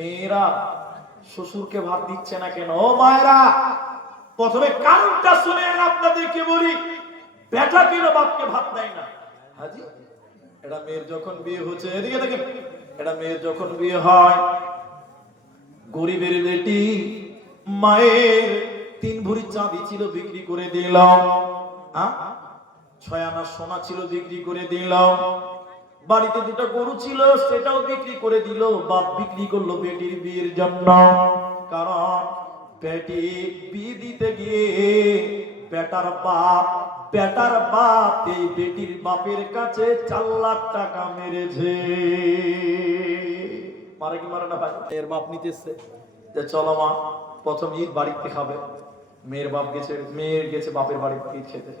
মেয়েরা শ্বশুরকে ভাত দিচ্ছে না কেন? ও মায়েরা, প্রথমে কারণটা শুনে আপনাদেরকে বলি বেটা কেন বাপকে ভাত দেয় না? হাজি এটা মেয়ের যখন বিয়ে হচ্ছে, এদিকে দেখে এটা মেয়ের যখন বিয়ে হয়, গরিবের বেটি মায়ের তিন ভরি চাঁদি ছিল, বিক্রি করে দিলাম। ছয় আনা সোনা ছিল, বিক্রি করে দিলাম। বাড়িতে দুটো গরু ছিল, সেটাও বিক্রি করে দিল। বাপ বিক্রি করল বেটির বিয়ের জন্য। কারণ বেটি বিয়ে দিতে গিয়ে বেটার বাপ বেটার বাপ এই বেটির বাপের কাছে চার লাখ টাকা মেরেছে। মারা কি মারা না ভাই? এর বাপ নিতেছে। যে চলো মা, প্রথম ঈদ বাড়িতে খাবে। মেয়ের বাপ গেছে, মেয়ের গেছে বাপের বাড়িতে ঈদ খেতে।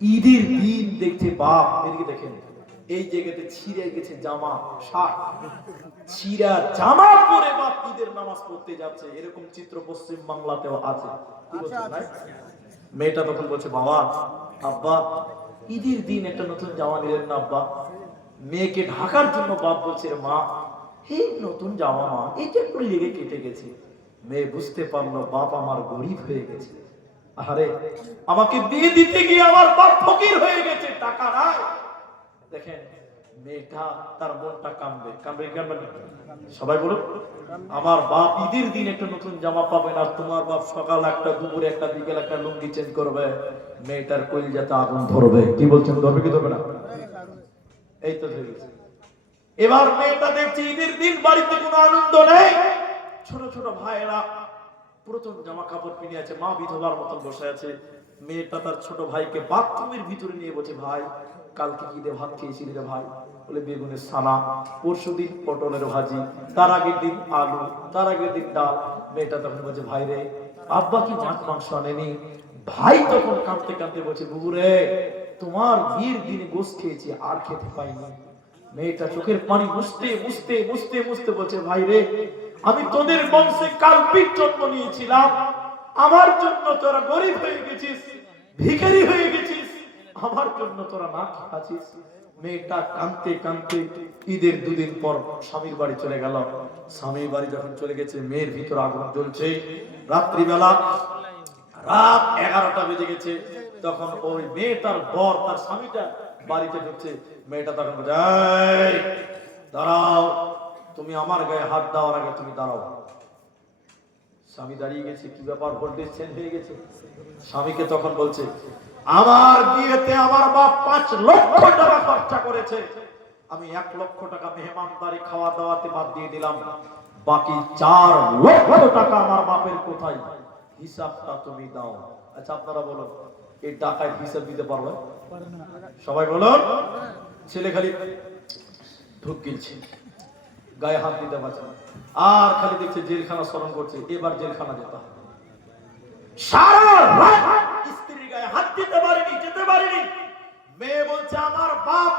ঈদের দিন দেখছে বাপ, এদিকে দেখেন। এই জায়গাতে ছিঁড়ে গেছে জামা শার্ট। ছিঁড়া জামা পরে বাপ ঈদের নামাজ পড়তে যাচ্ছে। এরকম চিত্র পশ্চিম বাংলাতেও আছে। কি বলছেন ভাই? মেয়েটা তখন বলছে বাবা আব্বা ঈদের দিন একটা নতুন জামা নিলেন না আব্বা? মেয়েকে ঢাকার জন্য বাপ বলছে মা এই নতুন জামা মা এটা একটু লেগে কেটে গেছে। মেয়ে বুঝতে পারল বাপ আমার গরিব হয়ে গেছে। আরে আমাকে বিয়ে দিতে গিয়ে আমার বাপ ফকির হয়ে গেছে টাকা নাই। দেখেন মেয়েটা তার মনটা কামবে কামবে কামবে সবাই বলুন, আমার বাপ ঈদের দিন একটা নতুন জামা পাবে না তোমার বাপ সকাল একটা, দুপুরে একটা, বিকেল একটা লুঙ্গি চেঞ্জ করবে। মেয়েটার কলিজাতে আগুন ধরবে। কি বলছেন? ধরবে কি ধরবে না? এই তো ধরে। এবার মেয়েটা দেখছে ঈদের দিন বাড়িতে কোনো আনন্দ নেই। ছোট ছোট ভাইয়েরা পুরাতন জামা কাপড় কিনে আছে, মা বিধবার মতন বসে আছে। মেয়েটা তার ছোট ভাইকে বাথরুমের ভিতরে নিয়ে বলছে, ভাই কালকে কি দিয়ে ভাত খেয়েছিলি রে ভাই? বলে বেগুনের সানা পরশু দিন পটলের ভাজি, তার আগের দিন আলু, তার আগের দিন ডাল। মেয়েটা তখন বলছে, ভাই রে, আব্বা কি মাছ মাংস আনেনি? ভাই তখন কাঁদতে কাঁদতে বলছে বুবু রে তোমার বিয়ের দিনে গোস খেয়েছি, আর খেতে পাইনি। মেয়েটা চোখের পানি মুছতে মুছতে মুছতে মুছতে বলছে, ভাই রে, আমি তোদের বংশে কাল্পিক জন্ম নিয়েছিলাম। আমার জন্য তোরা গরিব হয়ে গেছিস, ভিখারি হয়ে গেছিস আমার জন্য তোরা না আছিস? মেয়েটা কানতে কানতে ঈদের দুদিন পর স্বামীর বাড়ি চলে গেল। স্বামীর বাড়ি যখন চলে গেছে, মেয়ের ভিতর আগুন জ্বলছে। রাত্রিবেলা রাত এগারোটা বেজে গেছে। তখন ওই মেয়েটার বর, তার স্বামীটা বাড়িতে ঢুকছে। মেয়েটা তখন দাঁড়াও, তুমি আমার গায়ে হাত দেওয়ার আগে তুমি দাঁড়াও। স্বামী দাঁড়িয়ে গেছে, কি ব্যাপার, ভোল্টেজ চেঞ্জ হয়ে গেছে? স্বামীকে তখন বলছে আমার বিয়েতে আমার বাপ পাঁচ লক্ষ টাকা খরচা করেছে। আমি এক লক্ষ টাকা মেহমানদারি খাওয়া দাওয়াতে বাদ দিয়ে দিলাম। বাকি চার লক্ষ টাকা আমার বাপের কোথায়? হিসাবটা তুমি দাও। আচ্ছা আপনারা বলুন, এই টাকায় হিসাব দিতে পারবে সবাই বলুন, ছেলে খালি ঢুক গিলছে গায়ে হাত দিতে পারছে আর খালি দেখছে জেলখানা স্মরণ করছে, এবার জেলখানা যেতে হবে। সারা রাত হাত দিতে পারেনি, যেতে পারেনি। মেয়ে বলছে, আমার বাপ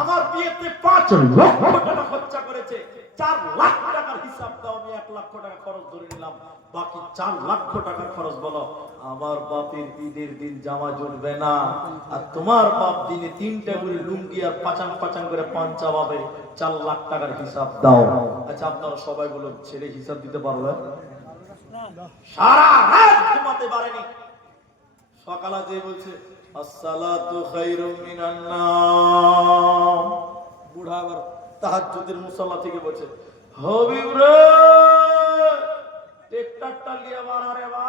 আমার বিয়েতে পাঁচ লক্ষ টাকা খরচা করেছে। চার লাখ টাকার হিসাব দাও, আমি এক লক্ষ টাকা খরচ ধরে নিলাম। বাকি চার লক্ষ টাকার খরচ বলো, আমার বাপের ঈদের দিন জামা জুটবে না। আর তোমার বাপ দিনে তিনটা করে লুঙ্গি আর পাচাং পাচাং করে পাঞ্চা পাবে। চার লাখ টাকার হিসাব দাও। আচ্ছা আপনারা সবাই বলুন, ছেলে হিসাব দিতে পারবে? সারা রাত ঘুমাতে পারেনি। সকালে যে বলছে, আসসালাতু খায়রুম মিনান নাম বুড়া আবার তাহাজ্জুদের মুসাল্লা থেকে বলছে, হবিব রে টেকটাকটা লিয়ে বার রে বা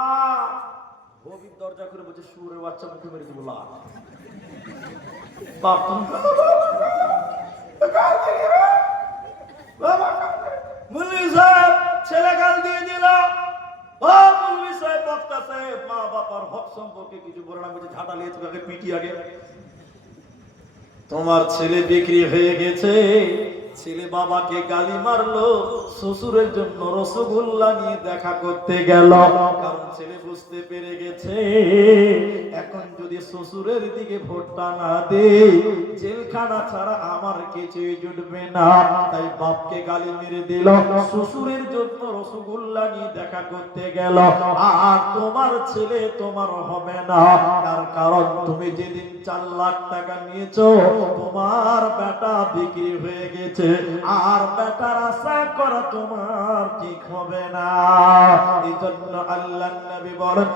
হবিব দরজা করে বলছে সুরের বাচ্চা মুখে মেরে দিব মা হক সম্পর্কে কিছু বলে না ঝাঁটা নিয়ে তোকে পিটি আগে। তোমার ছেলে বিক্রি হয়ে গেছে। ছেলে বাবাকে গালি মারলো, শ্বশুরের জন্য রসগোল্লা নিয়ে দেখা করতে গেল। কারণ ছেলে বুঝতে পেরে গেছে, এখন যদি শ্বশুরের দিকে ভোটটা না দে জেলখানা ছাড়া আমার কিছুই জুটবে না। তাই বাপকে গালি মেরে দিল, শ্বশুরের জন্য রসগোল্লা নিয়ে দেখা করতে গেল। আর তোমার ছেলে তোমার হবে না। তার কারণ তুমি যেদিন চার লাখ টাকা নিয়েছো, তোমার বেটা বিক্রি হয়ে গেছে। আর বেটার আশা করা তোমার ঠিক হবে না। এই জন্য আল্লাহ নবী বলেন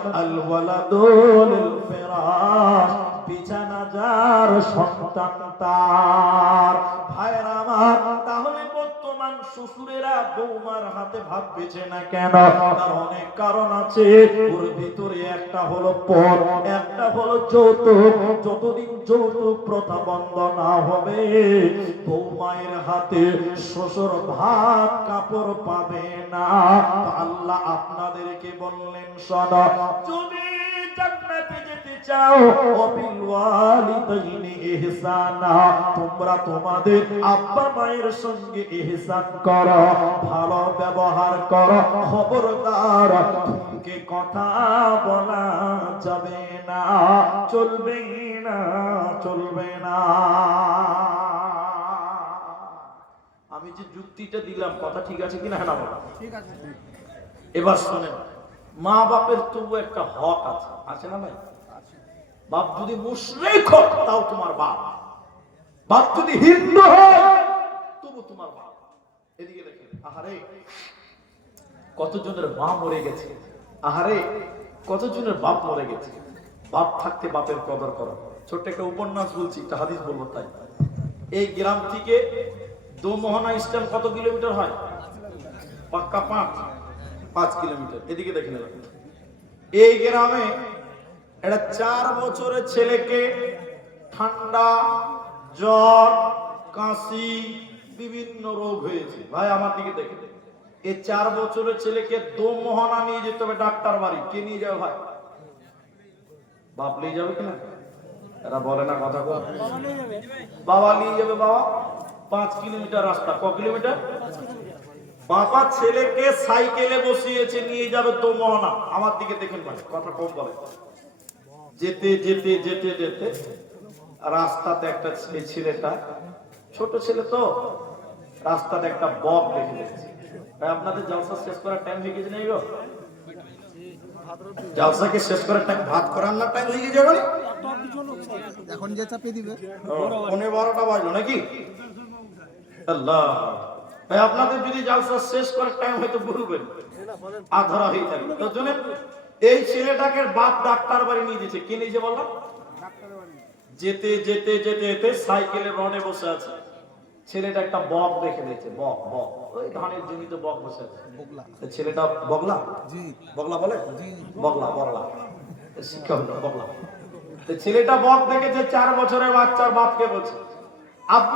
বিছানা যার সন্তান তার। ভাইরা আমার, তাহলে বর্তমান শ্বশুরেরা বৌমার হাতে ভাত বেছে না কেন? তার অনেক কারণ আছে। ওর ভিতরে একটা হলো পর, একটা হলো যৌতুক। যতদিন যৌতুক প্রথা বন্ধ না হবে, বৌমায়ের হাতে শ্বশুর ভাত, কাপড় পাবে না। আল্লাহ আপনাদেরকে বললেন, শোন, যদি জান্নাতে চাও। ইহসানা তোমরা তোমাদের আব্বা মায়ের সঙ্গে ইহসান করো ভালো ব্যবহার করো খবরদার তোমাকে কথা বলা যাবে না চলবে না চলবে না। আমি যে যুক্তিটা দিলাম কথা ঠিক আছে কিনা হ্যাঁ বলো? এবার শোনেন মা বাপের তবু একটা হক আছে আছে না ভাই বাপ যদি মুশরিক হয়, তাও তোমার বাপ। বাপ যদি হিন্দু হয়, তবু তোমার বাপ। এদিকে দেখেন, আহারে, কতজনের মা মরে গেছে? আহারে, কতজনের বাপ মরে গেছে? বাপ থাকতে বাপের কদর করো। ছোট্ট একটা উপন্যাস বলছি, একটা হাদিস বলব তাই। এই গ্রাম থেকে দোমোহনা স্ট্যান্ড কত কিলোমিটার হয়? পাক্কা পাঁচ পাঁচ কিলোমিটার। এদিকে দেখে নেবেন এই গ্রামে একটা চার বছরের ছেলেকে ঠান্ডা, জ্বর, কাশি, বিভিন্ন রোগ হয়েছে। ভাই, আমার দিকে দেখে এই চার বছরের ছেলেকে দোমোহনা নিয়ে যেতে হবে ডাক্তার বাড়ি। কে নিয়ে যাবে ভাই? বাপ নিয়ে যাবে কিনা? এরা বলে না কথা বাবা নিয়ে যাবে বাবা? পাঁচ কিলোমিটার রাস্তা। ক কিলোমিটার? বাবা ছেলেকে সাইকেলে বসিয়েছে, নিয়ে যাবে তো মোহনা আমার দিকে দেখেন ভাই, কথা কম বলে। যেতে যেতে যেতে যেতে রাস্তাতে একটা ছেলে ছেলেটা ছোট ছেলে তো রাস্তাতে একটা বক দেখে ভাই আপনাদের জলসা শেষ করার টাইম হয়ে গেছে নাই গো? জলসাকে শেষ করার টাইম ভাত করার না টাইম হয়ে গেছে এখন যে চাপিয়ে দিবে। পনেরো বারোটা বাজলো নাকি? আল্লাহ। ভাই আপনাদের যদি জালসা শেষ করার টাইম হয়তো বলবেন। আধরা হয়ে থাকবে তোর জন্য এই ছেলেটাকে বাপ ডাক্তার বাড়ি নিয়ে যেছে কে নিয়ে যে বললাম যেতে যেতে যেতে যেতে সাইকেলে রনে বসে আছে। ছেলেটা একটা বক দেখে নিয়েছে। বক বক। ওই ধানের জমিতে বক বসে আছে। বগলা ছেলেটা বগলা বগলা বলে? বগলা বগলা শিক্ষা হলো বগলা ছেলেটা বক দেখেছে চার বছরের বাচ্চার বাপকে বলছে। আপনি